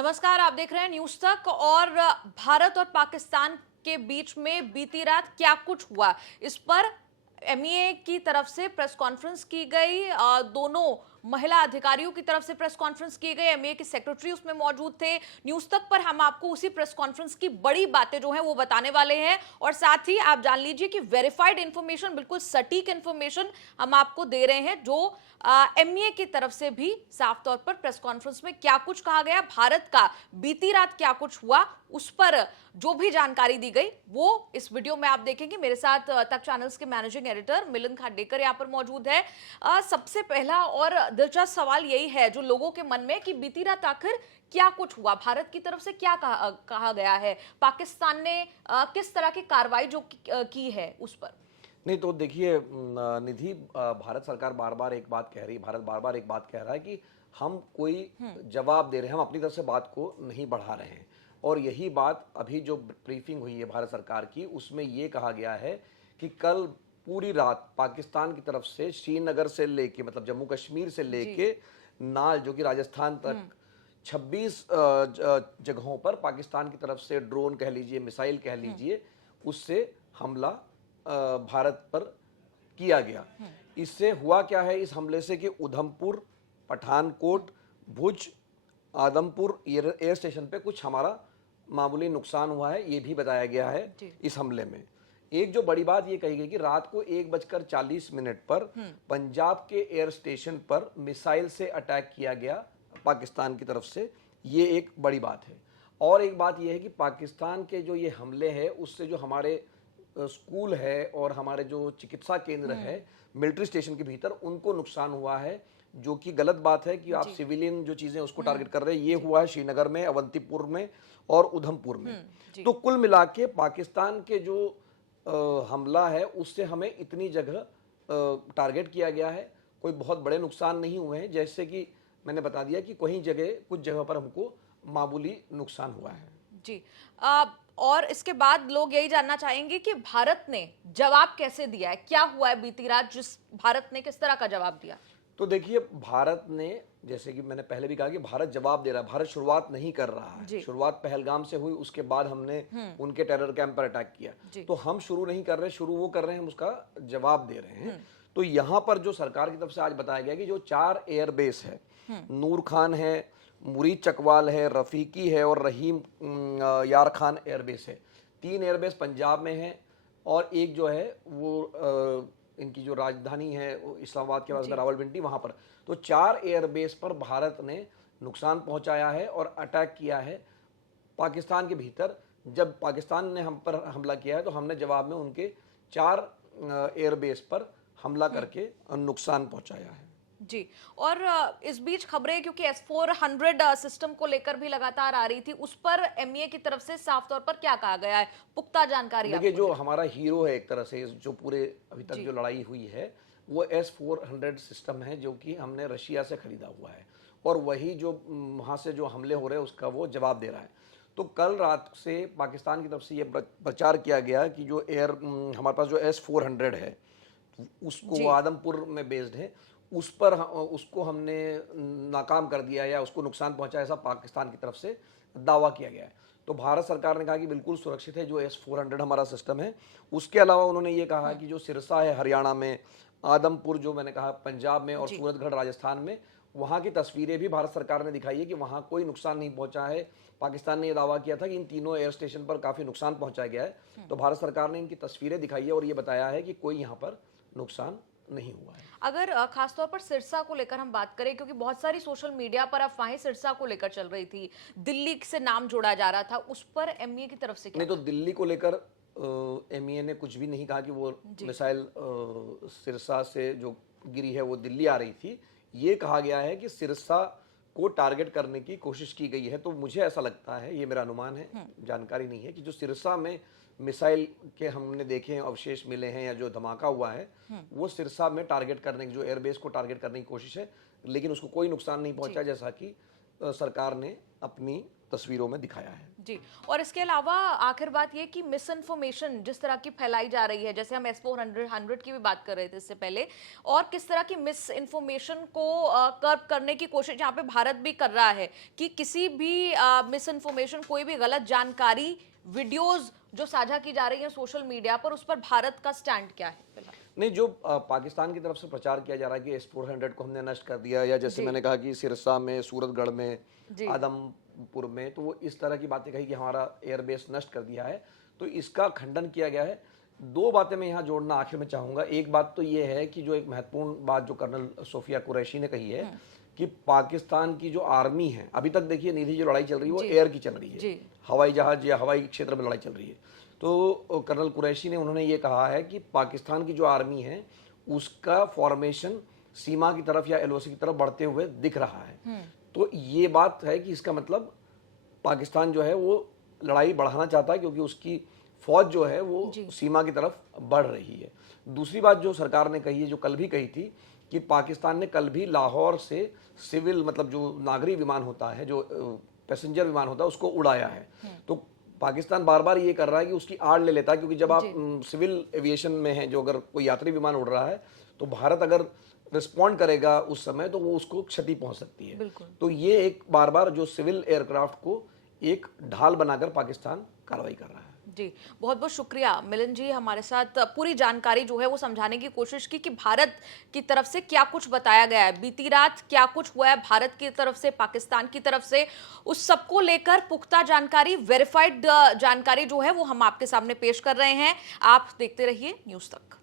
नमस्कार, आप देख रहे हैं न्यूज तक। और भारत और पाकिस्तान के बीच में बीती रात क्या कुछ हुआ, इस पर एमईए की तरफ से प्रेस कॉन्फ्रेंस की गई। दोनों महिला अधिकारियों की तरफ से प्रेस कॉन्फ्रेंस की गई। एमईए के सेक्रेटरी उसमें मौजूद थे। न्यूज तक पर हम आपको उसी प्रेस कॉन्फ्रेंस की बड़ी बातें जो हैं वो बताने वाले हैं, और साथ ही आप जान लीजिए कि वेरीफाइड इंफॉर्मेशन, बिल्कुल सटीक इंफॉर्मेशन हम आपको दे रहे हैं, जो एमईए की तरफ से भी साफ तौर पर प्रेस कॉन्फ्रेंस में क्या कुछ कहा गया, भारत का बीती रात क्या कुछ हुआ, उस पर जो भी जानकारी दी गई वो इस वीडियो में आप देखेंगे। मेरे साथ तक चैनल्स के मैनेजिंग एडिटर मिलिंद खांडेकर यहाँ पर मौजूद है। सबसे पहला और दिलचस्प सवाल यही है जो लोगों के मन में, कि बीती रात आखिर क्या कुछ हुआ, भारत की तरफ से क्या कहा गया है, पाकिस्तान ने किस तरह की कार्रवाई जो की है उस पर। नहीं तो देखिए निधि, भारत सरकार बार बार एक बात कह रही है, भारत बार बार एक बात कह रहा है कि हम कोई जवाब दे रहे हैं, हम अपनी तरफ से बात को नहीं बढ़ा रहे हैं। और यही बात अभी जो ब्रीफिंग हुई है भारत सरकार की, उसमें ये कहा गया है कि कल पूरी रात पाकिस्तान की तरफ से श्रीनगर से लेके, मतलब जम्मू कश्मीर से लेके नाल जो कि राजस्थान तक 26 जगहों पर पाकिस्तान की तरफ से ड्रोन कह लीजिए, मिसाइल कह लीजिए, उससे हमला भारत पर किया गया। इससे हुआ क्या है इस हमले से, कि उधमपुर, पठानकोट, भुज, आदमपुर एयर स्टेशन पे कुछ हमारा मामूली नुकसान हुआ है, ये भी बताया गया है इस हमले में। एक जो बड़ी बात ये कही गई कि रात को 1:40 पर पंजाब के एयर स्टेशन पर मिसाइल से अटैक किया गया पाकिस्तान की तरफ से, ये एक बड़ी बात है। और एक बात यह है कि पाकिस्तान के जो ये हमले हैं उससे जो हमारे स्कूल है और हमारे जो चिकित्सा केंद्र है मिलिट्री स्टेशन के भीतर, उनको नुकसान हुआ है, जो कि गलत बात है कि आप सिविलियन जो चीजें उसको टारगेट कर रहे हैं। ये हुआ है श्रीनगर में, अवंतीपुर में और उधमपुर में। तो कुल मिला के पाकिस्तान के जो हमला है उससे हमें इतनी जगह टारगेट किया गया है, कोई बहुत बड़े नुकसान नहीं हुए हैं। जैसे कि मैंने बता दिया कि कुछ जगह पर हमको मामूली नुकसान हुआ है। जी। और इसके बाद लोग यही जानना चाहेंगे कि भारत ने जवाब कैसे दिया है, क्या हुआ है बीती रात, जिस भारत ने किस तरह का जवाब दिया। तो देखिए, भारत ने, जैसे कि मैंने पहले भी कहा कि भारत जवाब दे रहा है, भारत शुरुआत नहीं कर रहा है। शुरुआत पहलगाम से हुई, उसके बाद हमने उनके टेरर कैंप पर अटैक किया। तो हम शुरू नहीं कर रहे, शुरू वो कर रहे हैं, हम उसका जवाब दे रहे हैं। तो यहाँ पर जो सरकार की तरफ से आज बताया गया कि जो 4 एयरबेस है, नूर खान है, मुरीद चकवाल है, रफीकी है और रहीम यार खान एयरबेस है। 3 एयरबेस पंजाब में है और एक जो है वो इनकी जो राजधानी है वो इस्लामाबाद के पास में रावलपिंडी, वहाँ पर। तो 4 एयरबेस पर भारत ने नुकसान पहुंचाया है और अटैक किया है पाकिस्तान के भीतर। जब पाकिस्तान ने हम पर हमला किया है तो हमने जवाब में उनके 4 एयरबेस पर हमला करके नुकसान पहुंचाया है। जी। और इस बीच खबरें, क्योंकि S-400 सिस्टम को लेकर भी लगातार आ रही थी, उस पर एमईए की तरफ से साफ तौर पर क्या कहा गया है, पुख्ता जानकारी। देखिए, जो हमारा हीरो है एक तरह से, जो पूरे अभी तक जो लड़ाई हुई है, वो S-400 सिस्टम है, जो कि हमने रशिया से खरीदा हुआ है, और वही जो वहाँ से जो हमले हो रहे हैं उसका वो जवाब दे रहा है। तो कल रात से पाकिस्तान की तरफ से ये प्रचार किया गया कि जो हमारे पास जो S-400 है, उसको आदमपुर में बेस्ड है, उस पर उसको हमने नाकाम कर दिया या उसको नुकसान पहुंचा, ऐसा पाकिस्तान की तरफ से दावा किया गया है। तो भारत सरकार ने कहा कि बिल्कुल सुरक्षित है जो S-400 हमारा सिस्टम है। उसके अलावा उन्होंने ये कहा कि जो सिरसा है हरियाणा में, आदमपुर जो मैंने कहा पंजाब में, और सूरतगढ़ राजस्थान में, वहाँ की तस्वीरें भी भारत सरकार ने दिखाई है कि वहाँ कोई नुकसान नहीं पहुंचा है। पाकिस्तान ने यह दावा किया था कि इन तीनों एयर स्टेशन पर काफ़ी नुकसान पहुंचाया गया है। तो भारत सरकार ने इनकी तस्वीरें दिखाई है और ये बताया है कि कोई यहाँ पर नुकसान नहीं हुआ है। अगर खासतौर पर सिरसा को लेकर हम बात करें, क्योंकि बहुत सारी सोशल मीडिया पर अफवाहें सिरसा को लेकर चल रही थी, दिल्ली से नाम जोड़ा जा रहा था, उस पर एमईए की तरफ से क्या? नहीं तो दिल्ली को लेकर एमईए ने कुछ भी नहीं कहा कि वो मिसाइल सिरसा से जो गिरी है वो दिल्ली आ रही थी। ये कहा गया है कि सिरसा को टारगेट करने की कोशिश की गई है। तो मुझे ऐसा लगता है, ये मेरा अनुमान है, जानकारी नहीं है, कि जो सिरसा में मिसाइल के हमने देखे हैं अवशेष मिले हैं या जो धमाका हुआ है, वो सिरसा में टारगेट करने की, जो एयरबेस को टारगेट करने की कोशिश है, लेकिन उसको कोई नुकसान नहीं पहुंचा, जैसा कि सरकार ने अपनी तस्वीरों में दिखाया है। जी, और इसके अलावा आखिर बात ये कि मिस इन्फॉर्मेशन जिस तरह की फैलाई जा रही है, जैसे हम S-400 की भी बात कर रहे थे इससे पहले, और किस तरह की मिस इन्फॉर्मेशन को कर्ब करने की कोशिश यहाँ पे भारत भी कर रहा है कि किसी भी मिस इन्फॉर्मेशन, कोई भी गलत जानकारी, वीडियोस जो साझा की जा रही है सोशल मीडिया पर, उस पर भारत का स्टैंड क्या है फिलहाल? नहीं, जो पाकिस्तान की तरफ से प्रचार किया जा रहा है कि S-400 को हमने नष्ट कर दिया, या जैसे मैंने कहा कि सिरसा में, सूरतगढ़ में, आदमपुर में, तो वो इस तरह की बातें कही कि हमारा एयरबेस नष्ट कर दिया है, तो इसका खंडन किया गया है। दो बातें मैं यहाँ जोड़ना आखिर में चाहूँगा। एक बात तो ये है कि जो एक महत्वपूर्ण बात जो कर्नल सोफिया कुरैशी ने कही है कि पाकिस्तान की जो आर्मी है, अभी तक देखिए निधि जो लड़ाई चल रही है वो एयर की चल रही है, हवाई जहाज या हवाई क्षेत्र में लड़ाई चल रही है। तो कर्नल कुरैशी ने उन्होंने ये कहा है कि पाकिस्तान की जो आर्मी है उसका फॉर्मेशन सीमा की तरफ या एलओसी की तरफ बढ़ते हुए दिख रहा है। तो ये बात है कि इसका मतलब पाकिस्तान जो है वो लड़ाई बढ़ाना चाहता है, क्योंकि उसकी फौज जो है वो सीमा की तरफ बढ़ रही है। दूसरी बात जो सरकार ने कही है, जो कल भी कही थी, कि पाकिस्तान ने कल भी लाहौर से सिविल, मतलब जो नागरिक विमान होता है, जो पैसेंजर विमान होता है, उसको उड़ाया है। तो पाकिस्तान बार बार ये कर रहा है कि उसकी आड़ ले लेता है, क्योंकि जब आप सिविल एविएशन में हैं, जो अगर कोई यात्री विमान उड़ रहा है तो भारत अगर रिस्पॉन्ड करेगा उस समय तो वो उसको क्षति पहुंच सकती है। तो ये एक बार बार जो सिविल एयरक्राफ्ट को एक ढाल बनाकर पाकिस्तान कार्रवाई कर रहा है। जी, बहुत बहुत शुक्रिया मिलन जी, हमारे साथ पूरी जानकारी जो है वो समझाने की कोशिश की कि भारत की तरफ से क्या कुछ बताया गया है, बीती रात क्या कुछ हुआ है भारत की तरफ से, पाकिस्तान की तरफ से, उस सबको लेकर पुख्ता जानकारी, वेरीफाइड जानकारी जो है वो हम आपके सामने पेश कर रहे हैं। आप देखते रहिए न्यूज़ तक।